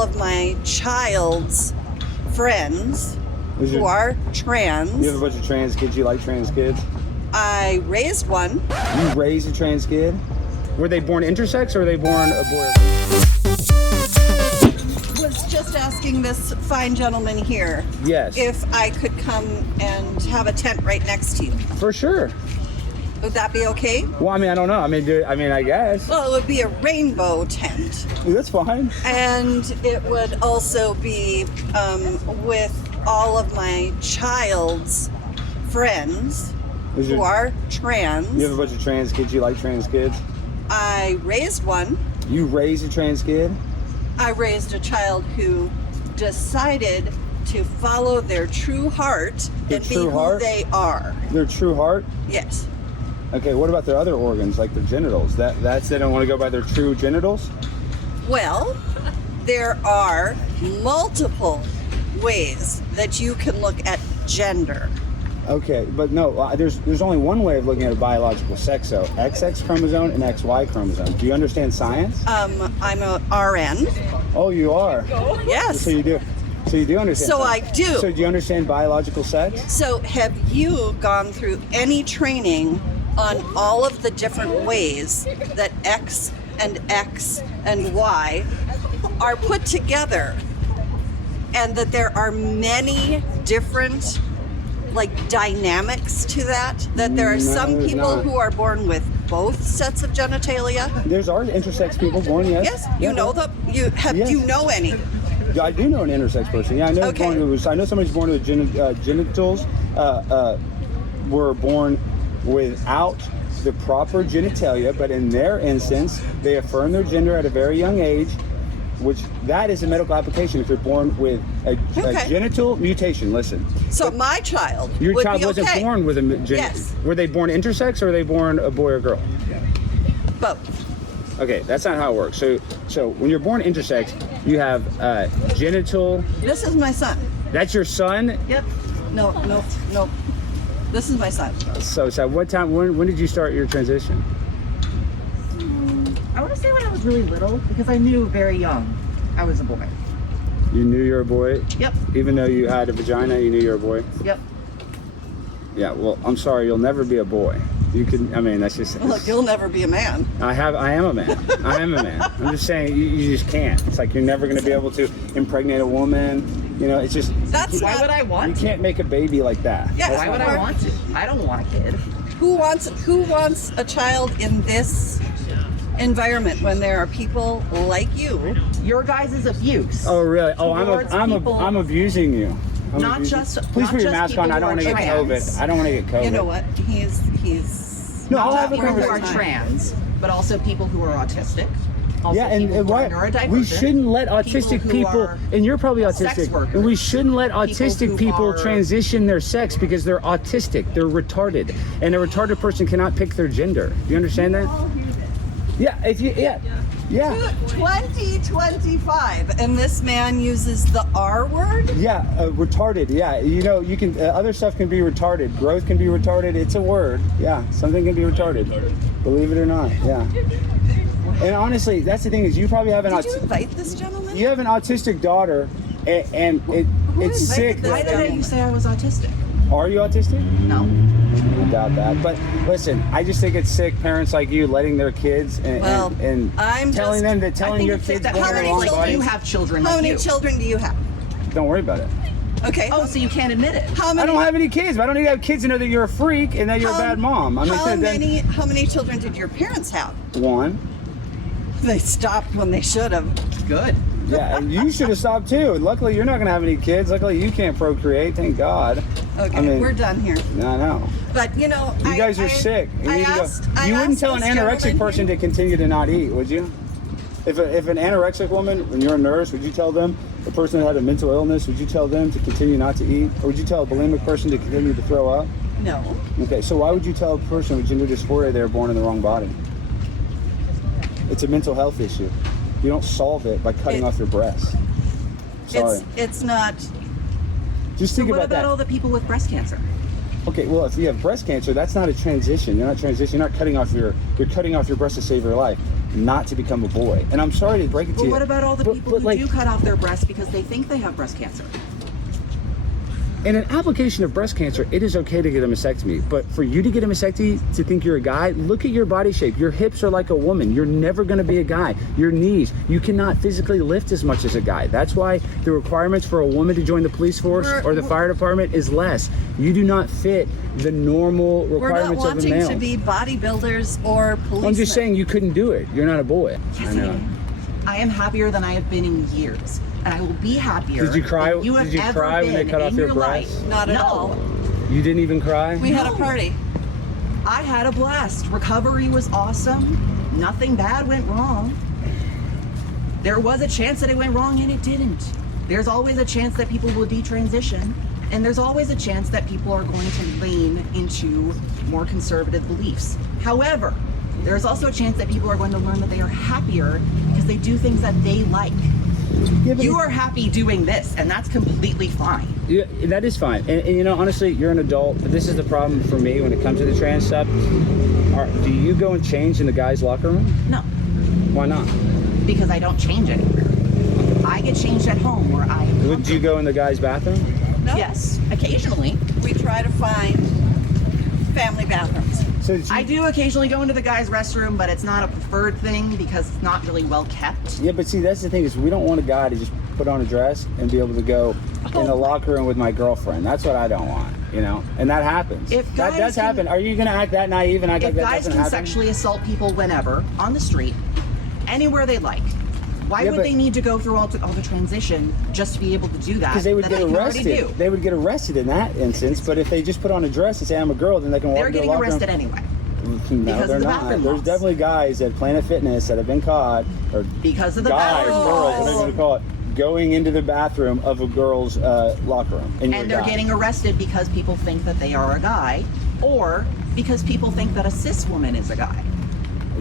all of my child's friends who are trans. You have a bunch of trans kids. You like trans kids? I raised one. You raised a trans kid? Were they born intersex or were they born a boy? Was just asking this fine gentleman here. Yes. If I could come and have a tent right next to you. For sure. Would that be okay? Well, I mean, I don't know. I guess. Well, it would be a rainbow tent. That's fine. And it would also be with all of my child's friends who are trans. You have a bunch of trans kids. You like trans kids? I raised one. You raised a trans kid? I raised a child who decided to follow their true heart and be who they are. Their true heart? Yes. Okay, what about their other organs, like their genitals? That's they don't want to go by their true genitals? Well, there are multiple ways that you can look at gender. Okay, but no, there's only one way of looking at biological sex, though. XX chromosome and XY chromosome. Do you understand science? I'm a RN. Oh, you are? Yes. So you do. So you do understand So science. I do. So do you understand biological sex? So have you gone through any training on all of the different ways that X and Y are put together, and that there are many different dynamics to that there are some people who are born with both sets of genitalia? There's intersex people born, yes. Yes, you know them. Do you know any? I do know an intersex person. Yeah, I know. Okay. I know somebody's born with genitals. Were born without the proper genitalia, but in their instance, they affirm their gender at a very young age, which that is a medical application if you're born with a genital mutation. Listen. So my child Your child wasn't born with a genital. Yes. Were they born intersex or were they born a boy or girl? Both. Okay, that's not how it works. So when you're born intersex, you have genital. This is my son. That's your son? Yep. No. This is my son. So what time? When did you start your transition? I want to say when I was really little, because I knew very young I was a boy. You knew you were a boy? Yep. Even though you had a vagina, you knew you were a boy? Yep. Yeah, well, I'm sorry, you'll never be a boy. You can, that's just... Look, you'll never be a man. I am a man. I am a man. I'm just saying, you just can't. It's like you're never going to be able to impregnate a woman. It's just... Why would I want to? You can't make a baby like that. Yeah, why would I want to? I don't want a kid. Who wants a child in this environment when there are people like you? Your guys' abuse. Oh, really? Oh, I'm abusing you. Please put your mask on. I don't want to get COVID. I don't want to get COVID. You know what? He's No, I'll have a people who are conversation. trans, but also people who are autistic. Also Yeah, and what? We shouldn't let autistic people, and you're probably autistic, and we shouldn't let autistic people transition their sex because they're autistic. They're retarded, and a retarded person cannot pick their gender. Do you understand that? Yeah, 2025, and this man uses the R word? Yeah, retarded. Yeah, you can. Other stuff can be retarded. Growth can be retarded. It's a word. Yeah, something can be retarded. Believe it or not. Yeah. And honestly, that's the thing is, you probably have an. Did you invite this gentleman? You have an autistic daughter, and it's sick. Why did you say I was autistic? Are you autistic? No. I doubt that. But listen, I just think it's sick. Parents like you letting their kids and telling your kids that born in the wrong body. You have children. How many children do you have? Don't worry about it. Okay. Oh, so you can't admit it. How many? I don't have any kids, but I don't need to have kids to know that you're a freak and that you're a bad mom. How many children did your parents have? One. They stopped when they should have. Good. Yeah, and you should have stopped too. Luckily, you're not going to have any kids. Luckily, you can't procreate. Thank God. Okay, we're done here. No, no. But you guys are sick. You wouldn't tell an anorexic person to continue to not eat, would you? If an anorexic woman, when you're a nurse, would you tell them, a person that had a mental illness, would you tell them to continue not to eat? Or would you tell a bulimic person to continue to throw up? No. Okay, so why would you tell a person with gender dysphoria they're born in the wrong body? It's a mental health issue. You don't solve it by cutting off your breasts. Sorry. It's not. Just think about that. What about all the people with breast cancer? Okay, well, if you have breast cancer, that's not a transition. You're not transitioning. You're not cutting off your breast to save your life. not to become a boy. And I'm sorry to break it to But you. what about all the people who do cut off their breasts because they think they have breast cancer? In an application of breast cancer, it is okay to get a mastectomy. But for you to get a mastectomy to think you're a guy, look at your body shape. Your hips are like a woman. You're never going to be a guy. Your knees, you cannot physically lift as much as a guy. That's why the requirements for a woman to join the police force or the fire department is less. You do not fit the normal requirements of a male. We're not wanting to be bodybuilders or policemen. I'm just saying you couldn't do it. You're not a boy. Yes, I know. I am happier than I have been in years. And I will be happier. Did you cry? than you have Did you ever cry when they been cut off in your breasts? life. Not at No. all. You didn't even cry? We had a party. I had a blast. Recovery was awesome. Nothing bad went wrong. There was a chance that it went wrong and it didn't. There's always a chance that people will detransition, and there's always a chance that people are going to lean into more conservative beliefs. However, there's also a chance that people are going to learn that they are happier because they do things that they like. Yeah, but You are happy doing this, and that's completely fine. Yeah, that is fine. And you know, honestly, you're an adult, but this is the problem for me when it comes to the trans stuff. Do you go and change in the guys' locker room? No, Why not? because I don't change anywhere. I get changed at home where I am. Would you go in the guys' bathroom? No. Yes, occasionally. We try to find family bathrooms. So did you, I do occasionally go into the guys' restroom, but it's not a preferred thing because it's not really well kept. Yeah, but see, that's the thing is we don't want a guy to just put on a dress and be able to go in the locker room with my girlfriend. That's what I don't want, you know? And that happens. If That guys does can- happen. Are you going to act that naive and act like If that guys doesn't can happen? sexually assault people whenever, on the street, anywhere they like, why Yeah, would but- they need to go through all the transition just to be able to do that? Because they would that get can already arrested. do? They would get arrested in that instance. But if they just put on a dress and say I'm a girl, then they can walk They're into the getting locker room. arrested anyway No, because they're of the not. bathroom There's laws. definitely guys at Planet Fitness that have been caught, or because of the guys, bathroom girls, laws. whatever you want to call it, going into the bathroom of a girl's locker room. And, you're a And they're guy. getting arrested because people think that they are a guy, or because people think that a cis woman is a guy.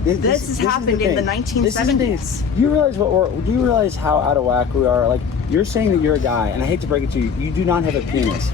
This has happened in the thing. This is the thing. 1970s. Do you realize do you realize how out of whack we are? Like, you're saying that you're a guy, and I hate to break it to you, you do not have a penis.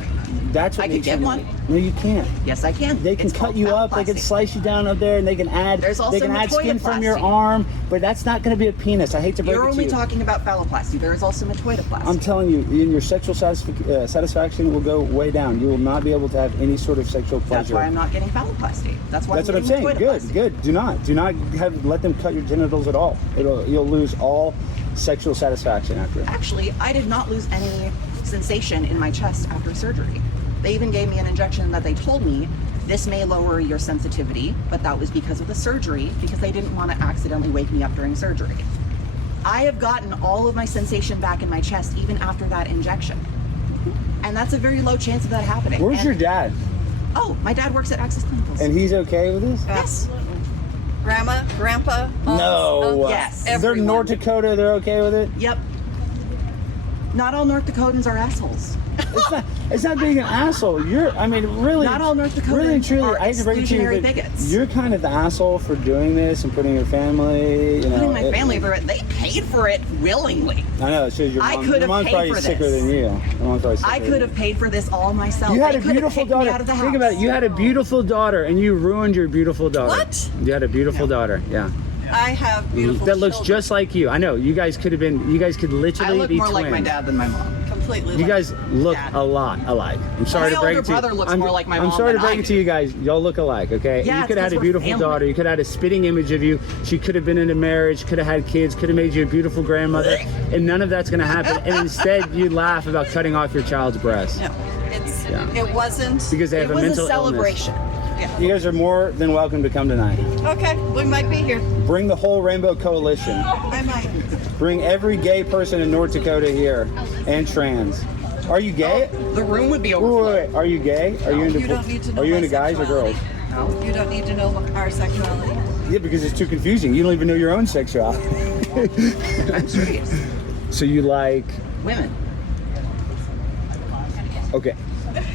That's what I could makes get you- one. No, you can't. Yes, I can. They can It's cut called you up. They can phalloplasty. slice you down up there, and they can add. There's also they can add skin from your metoidoplasty. arm, but that's not going to be a penis. I hate to break You're it to only you. talking about phalloplasty. There is also metoidoplasty. I'm telling you, in your sexual satisfaction will go way down. You will not be able to have any sort of sexual pleasure. That's why I'm not getting phalloplasty. That's why That's what I'm saying. Good. Do not let them cut your genitals at all. You'll lose all sexual satisfaction after it. Actually, I did not lose any sensation in my chest after surgery. They even gave me an injection that they told me this may lower your sensitivity, but that was because of the surgery, because they didn't want to accidentally wake me up during surgery. I have gotten all of my sensation back in my chest even after that injection. And that's a very low chance of that happening. Where's And- your dad? Oh, my dad works at Access Clinicals. And he's okay with this? Yes. Grandma, grandpa, aunts, No. uncles, Yes. They're everyone. North Dakota. They're okay with it. Yep. Not all North Dakotans are assholes. It's not being an asshole. Really. Not all North Dakotans Really and truly, are I hate to break it to you, exclusionary but bigots. you're kind of the asshole for doing this and putting your family. You know, Putting my family through it. They paid for it willingly. I know. It shows your I mom. could Your have mom's paid probably for sicker this. than you. Your mom's probably sicker I than could you. have paid for this all myself. You had They a could have beautiful kicked me daughter. out of the Think about it. house. You had a beautiful daughter, and you ruined your beautiful daughter. What? You had a beautiful daughter. Yeah. I have beautiful That looks children. just like you. I know. You guys could literally I look be more twins. like my dad than my mom. completely. You like guys look Dad. a lot alike. I'm sorry My to break older it to you. brother looks I'm, more like my I'm mom sorry to than I break it to do. you guys. Y'all look alike, okay? Yeah, You it's could have had 'cause a we're beautiful family. daughter. You could have had a spitting image of you. She could have been in a marriage, could have had kids, could have made you a beautiful grandmother, and none of that's going to happen. And instead, you laugh about cutting off your child's breast. No, Yeah. it wasn't. Because they have it a was mental a celebration. You guys are more than welcome to come tonight. Yeah. Okay, we might be here. Bring the whole Rainbow Coalition. I might. Bring every gay person in North Dakota here, and trans. Are you gay? The room would be Wait, overflowing. wait, wait. Are you gay? Are you into? You don't need to know Are you my into guys or girls? sexuality. No. You don't need to know our sexuality. Yeah, because it's too confusing. You don't even know your own sexuality. I'm serious. So you like? Women. Okay.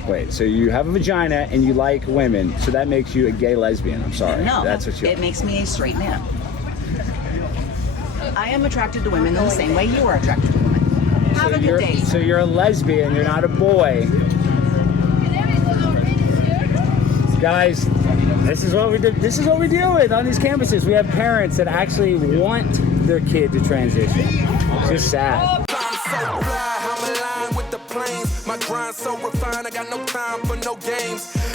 Wait. So you have a vagina and you like women. So that makes you a gay lesbian. I'm sorry. No, That's what you. it makes me a straight man. I am attracted to women in the same way you are attracted to women. Have a good day. So you're a lesbian. You're not a boy. Guys, This is what we do. This is what we deal with on these campuses. We have parents that actually want their kid to transition. It's just sad. My grind so refined, I got no time for no games.